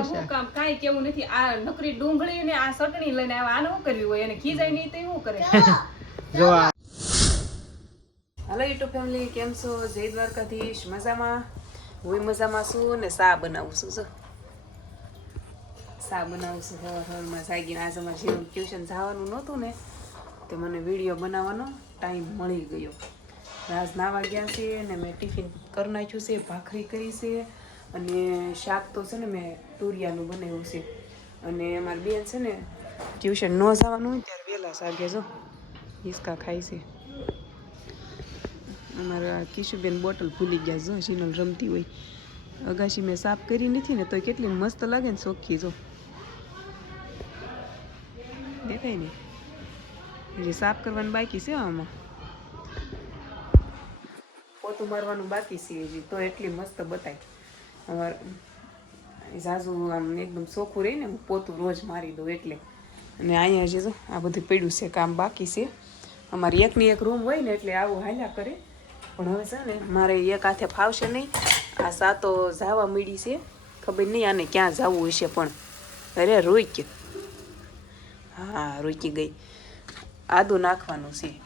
આમાં શું કામ કાંઈ કેવું નથી. આ નકરી ડુંગળી ને આ ચટણી લઈને આવ્યા આને શું કરવી હોય? એને ખીજાય નહીં તો શું કરે? જો હલો યુટ્યુબ ફેમિલી કેમ છો? જય દ્વારકાધીશ. મજામાં? હું મજામાં છું ને સા બનાવું છું જો. સા બનાવું છું. હવાર હવારમાં જાગીને આજે અમારે જીવન ટ્યુશન જવાનું નહોતું ને તે મને વીડિયો બનાવવાનો ટાઈમ મળી ગયો. રાજ નાવા ગયા છે ને મેં ટિફિન કરી નાખ્યું છે ભાખરી કરી છે અને શાક તો છે ને મેં તુરિયાનું બનાવ્યું છે. અને અમારી બેન છે ને ટ્યુશન ન જવાનું હોય ત્યારે વહેલા સાગે જો હિસકા ખાય છે. અમારા કિશુબેન બોટલ ભૂલી ગયા જો સિનલ રમતી હોય. અગાશી મેં સાફ કરી નથી ને તો કેટલી મસ્ત લાગે ને ચોખ્ખી જો. દેખાય ને? હજી સાફ કરવાનું બાકી છે આમાં. પોતું મારવાનું બાકી છે હજી, તો એટલી મસ્ત બતાય. અમારે ઝાઝુ આમ એકદમ ચોખ્ખું રહીને હું પોતું રોજ મારી દઉં એટલે. અને અહીંયા જે આ બધું પડ્યું છે, કામ બાકી છે. અમારી એકની એક રૂમ હોય ને એટલે આવું હાલ્યા કરે. પણ હવે છે ને, મારે એક હાથે ફાવશે નહીં, આ સાતો જાવા મળી છે. ખબર નહીં આને ક્યાં જવું હશે પણ. અરે રોઈક હા રોકી ગઈ. આદુ નાખવાનું છે.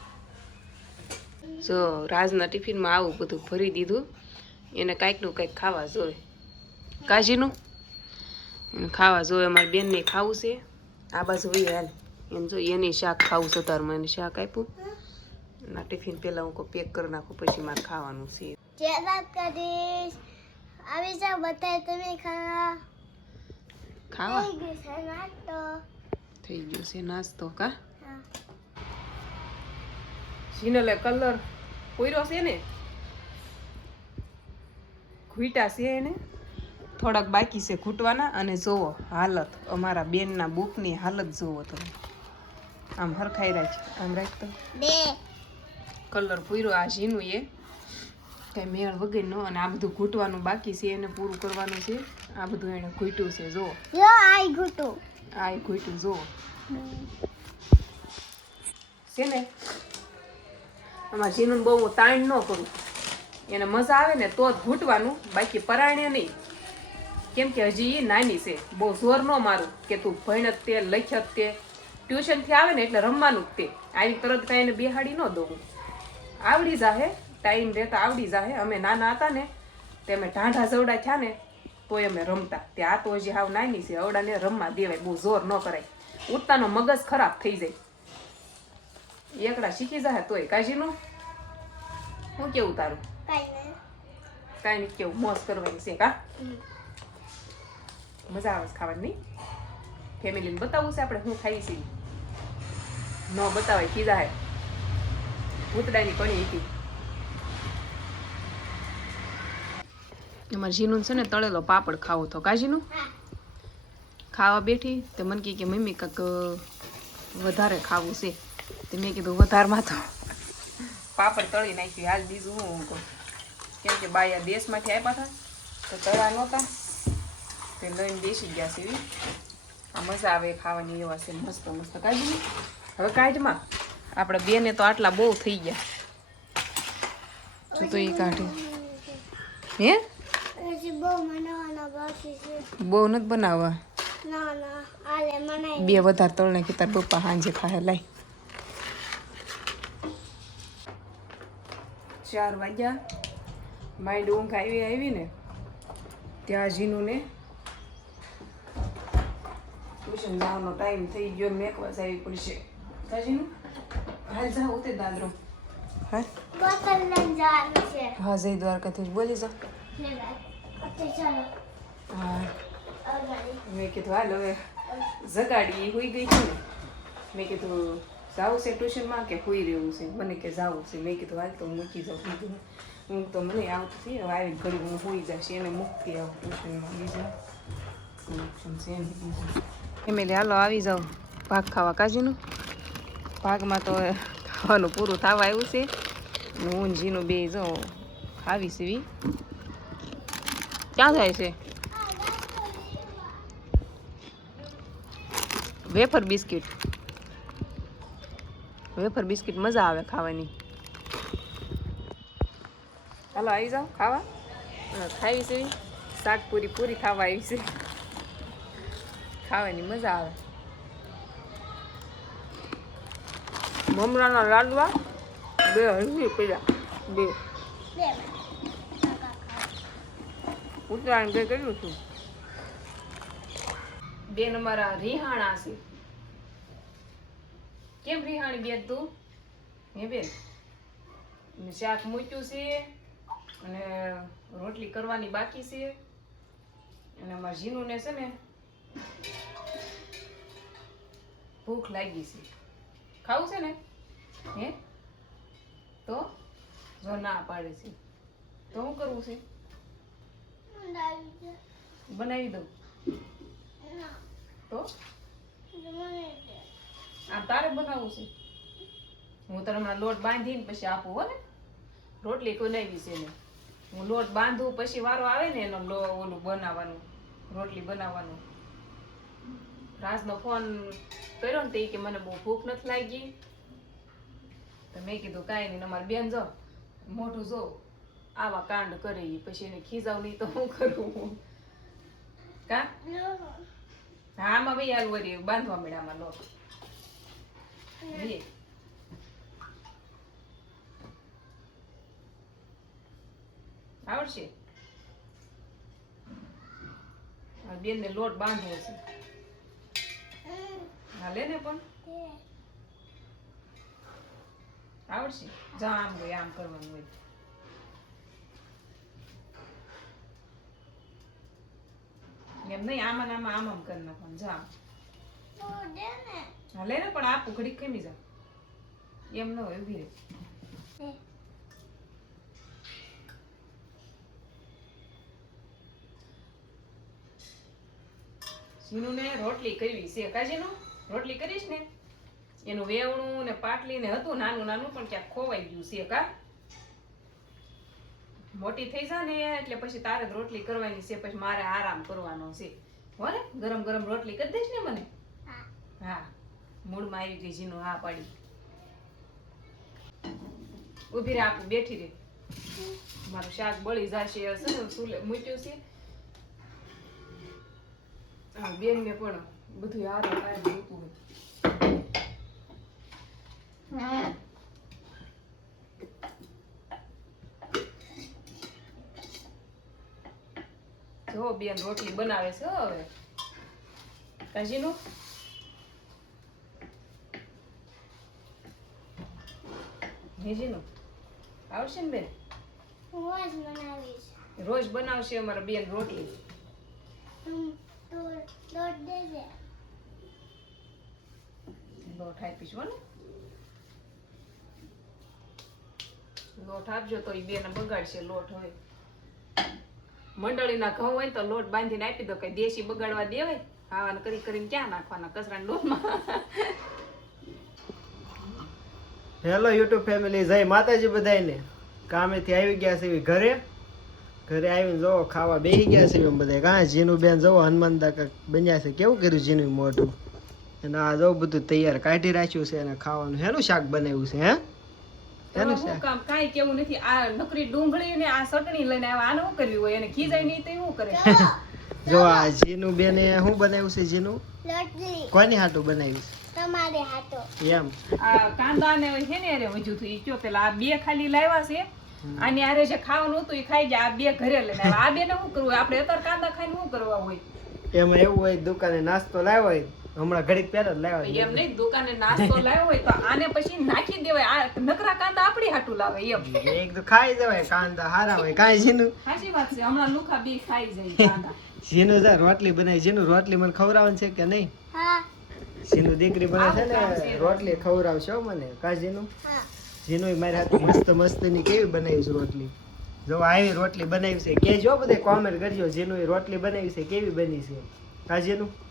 જો, રાજના ટિફિનમાં આવું બધું ભરી દીધું. એને કાંઈકનું કંઈક ખાવા જોઈએ કાજીનું? એને ખાવા જોઈએ અમારી બેનને ખાવું છે. આ બાજુ હોય હાલ. એમ જો એની શાક ખાવું છે તાર મને શાક આપ્યું. ના ટિફિન પહેલાં હું પેક કરી નાખું પછી મારે ખાવાનું છે. જય દ્વારકાધીશ આવી જાવ બતાય તમે ખાવા. ખાવા? થઈ ગયું છે નાસ્તો. થઈ ગયો છે નાસ્તો કા? હા. શીનલે કલર કોયરો છે ને? ઘૂંટા છે એને? થોડાક બાકી છે ઘૂંટવાના અને જોવો હાલત. અમારા બેનના બુકની હાલત જોવો તમે. આમ હરખાઈ રાખ આમ રાખતો બે. કલર પૂર્યો આ ઝીનું એ. કાંઈ મેળ વગરનો અને આ બધું ઘૂંટવાનું બાકી છે એને પૂરું કરવાનું છે. આ બધું એને ઘૂંટ્યું છે જો આય આઈ આય ઘૂંટ્યું જુઓ છે ને? આમાં ઝીનું બહુ તાણ ન કરું. એને મજા આવે ને તો જ ઘૂંટવાનું બાકી પરાણે નહીં. કેમ કે હજી એ નાની છે. બહુ જોર ન મારું કે તું ભણત તે લખ્યત તે. ટ્યુશનથી આવે ને એટલે રમવાનું જ તે. આવી તરત કાંઈ એને બેહાડી ન દઉં આવડી જાહે ટાઈમ રહેતા આવડી જાહે. અમે નાના હતા ને તે અમે ઢાંઢા જવડા થયા ને તોય અમે રમતા. તે આ તો હજી હાવ નાની છે. અવડાને રમવા દેવાય બહુ જોર ન કરાય. ઉઠતાનો મગજ ખરાબ થઈ જાય. એકડા શીખી જાહે તોય. કાજીનું હું કેવું તારું? કઈ નહીં. કેવું? મોજ કરવાની છે કા? મજા આવે છે ખાવાની. ફેમિલીને બતાવવું છે આપણે શું ખાઈ છીએ ન બતાવાય કીધા હે. ભૂતડાની કણી હતી. અમારે જીનું છે ને તળેલો પાપડ ખાવો તો કાજીનું ખાવા બેઠી તો મને કહે કે મમ્મી કાંક વધારે ખાવું છે. તો મેં કીધું વધારમાં તો. પાપડ તળી નાખ્યું. હાલ બીજું હું કહું. કેમ કે બાયા દેશમાંથી આપ્યા હતા તો તળા નહોતા. તે લઈને બેસી ગયા છે આ મજા આવે ખાવાની એવા છે મસ્ત મસ્ત. કાઢી હવે કાઢમાં આપણે બેને તો આટલા બહુ થઈ ગયા. જો તો એ કાઢે. હે? બહુ નથી બનાવવા. બે વધારે તળ નાખી તાર પપ્પા હાંજે ખાહે લાય. ચાર વાગ્યા. માઇન્ડ ઊંઘ આવી આવી ને. ત્યાં જીનું ને ટ્યુશન જવાનો ટાઈમ થઈ ગયો મેકવા આવી પડશે કાજીનું હાલ જા ઉતે દાદરો. હા? જય લઈને જવાનું છે. હા જય દ્વારકાથી બોલી જા. હા મેં કીધું હાલ હવે જગાડી હોઈ ગઈ છે મેં કીધું જાવું છે ટ્યુશનમાં કે હોઈ રહેવું છે? મને કે જાવું છે. મેં કીધું હાલ તો મૂકી જાઉં. કીધું હું તો મને આવતું હતી હવે આવી ઘડી હું હોઈ જશે એને મૂકતી આવું ટ્યુશનમાં બીજા. કનેક્શન છે ને બીજું ફેમિલી હાલો આવી જાઓ. ભાગ ખાવા કાજીનું. ભાગમાં તો ખાવાનું પૂરું થવા આવ્યું છે. હું જીનું બે જો ખાવી સીવી ક્યાં જાય છે? Wafer biscuit. વેફર બિસ્કિટ મજા આવે ખાવાની. હાલો, આવી જાઓ ખાવા. ખાવી છે શાક પૂરી પૂરી ખાવા આવી છે. ખાવાની મજા આવે. મમરાના લાડવા બે હલવી પીડા બે. બે. કાકા ખાવ ઉત્તરાયણ બે કર્યું છું. બેન અમારા રિહાણા છે. કેમ રિહાણી બેન તું? હે બેન? શાક મૂક્યું છે અને રોટલી કરવાની બાકી છે. અને અમારા જીનુને છે ને ભૂખ લાગી છે. ખાવું છે ને? હે? તો જો ના પાડે છે. તો શું કરવું છે? બનાવી દઉં. તો? આ તારે બનાવવું છે. હું તને હમણાં લોટ બાંધીને પછી આપું, હો ને? રોટલી બનાવી છે ને હું લોટ બાંધું, પછી વારો આવે ને એનો ઓલું બનાવવાનું, રોટલી બનાવવાનું. રાજનો ફોન કર્યો ને તે કે મને બહુ ભૂખ નથી લાગી. તો મેં કીધું કાંઈ નહીં અમારી બેન જો મોટું જો, આવા કાંડ કરે પછી એને ખીજાવ નહીં તો હું કરું? કા? હા, આમાં ભાઈ હાલ વળી બાંધવા મેળામાં બે. આવડશે? બેન ને લોટ બાંધવો છે. હાલે ને પણ? આવડશે? જા આમ હોય આમ કરવાનું હોય. એમ નહીં, આમાં આમાં, આમ આમ કરી નાખવાનું. જા હાલે ને પણ આ પુખડી કેમી જા. એમ ન હોય, ઊભી દે સીનુને રોટલી કરવી છે. કાજીનું રોટલી કરીશ ને એનું વેવણું ને પાટલી ને હતું નાનું નાનું પણ ક્યાંક ખોવાઈ ગયું છે કા મોટી થઈ જા ને એટલે પછી તારે જ રોટલી કરવાની છે પછી મારે આરામ કરવાનો છે. હો ને ગરમ ગરમ રોટલી કરી દઈશ ને મને? હા. મૂળમાં આવી ગઈ જીનું હા પાડી. ઊભી રે આપું બેઠી રે. મારું શાક બળી જશે હશે ને મૂક્યું છે? હા બેન ને પણ બધું હારે હારે મૂકવું હોય. જો બેન રોટલી બનાવે છે હવે. કાજીનું? હેજીનું આવશે ને બેન? બનાવીશ. રોજ બનાવશે અમારા બેન રોટલી હમ તો લોટ દે દે લોટ આપીશ ને? લોટ આપજો તો એ બેને બગાડશે, લોટ હોય. મંડળીના ઘઉં હોય તો લોટ બાંધીને આપી દો, કઈ દેશી બગાડવા દેવાય ખાવાના કરી કરીને ક્યાં નાખવાના કચરાના લોટમાં હેલો યુટ્યુબ ફેમિલી, જય માતાજી બધાયને. કામેથી આવી ગયા છે ઘરે. ઘરે આવીને જોવો, ખાવા બેસી ગયા છે બધા કાં જીનું બેન જવો હનુમાન દાકા બન્યા છે. કેવું કર્યું જીનું મોઢું? અને આ જો બધું તૈયાર કાઢી રાખ્યું છે અને ખાવાનું. હેનું શાક બનાવ્યું છે હે? એનું શું કામ કાઈ કેવું નથી. આ નકરી ડુંગળી ને આ ચટણી લઈને આવ્યા આને શું કર્યું હોય? એને ખીજાય નહીં તો શું કરે? જો આ જીનુ બેને શું બનાવ્યું છે જીનુ લોટલી કોની હાટું બનાવ્યું તમારે હાથો એમ. આ કાંદા ને હે ને અરે વજુ થયું ઈ કયો પેલા આ બે ખાલી લાવ્યા છે. આની આરે જે ખાવાનું હતું એ ખાઈ ગયા. આ બે ઘરે લઈને આ બે ને શું કરવું? આપણે અત્યારે કાંદા ખાઈને શું કરવા હોય? એમાં એવું હોય દુકાને નાસ્તો લાવ્યો હોય હમણાં ઘડીક પહેલા જ લાવ્યો એમ નહીં દુકાને નાસ્તો લાવ્યો હોય તો આને પછી નાખી દેવાય. આ નકરા કાંદા આપણી હાટું લાવે એમ. એક તો ખાઈ જવાય કાંદા હારા હોય કાંઈ જીનું સાચી વાત છે હમણાં લુખા બી ખાઈ જાય કાંદા. જીનું જા રોટલી બનાવી જીનું રોટલી મને ખવડાવવાનું છે કે નહીં? હા. જીનું દીકરી બને છે છે. ને રોટલી ખવડાવશો હો મને. કા જીનું હા. જીનું મારી હાથ મસ્ત મસ્તની કેવી બનાવી છે રોટલી? જો આવી રોટલી બનાવી છે. કેજો બધે કોમેન્ટ કરજો જીનું રોટલી બનાવી છે કેવી બની છે? કા જીનું હા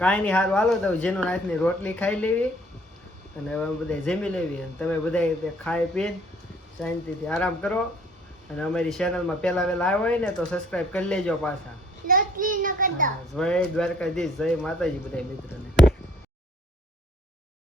કાંઈ નહીં સારું હાલો તો જેનું નાથની રોટલી ખાઈ લેવી અને હવે બધા જમી લેવી અને તમે બધા ખાઈ પીને શાંતિથી આરામ કરો. અને અમારી ચેનલમાં પહેલા વહેલા આવ્યો હોય ને તો સબસ્ક્રાઈબ કરી લેજો પાછા. જય દ્વારકાધીશ જય માતાજી બધા મિત્રોને.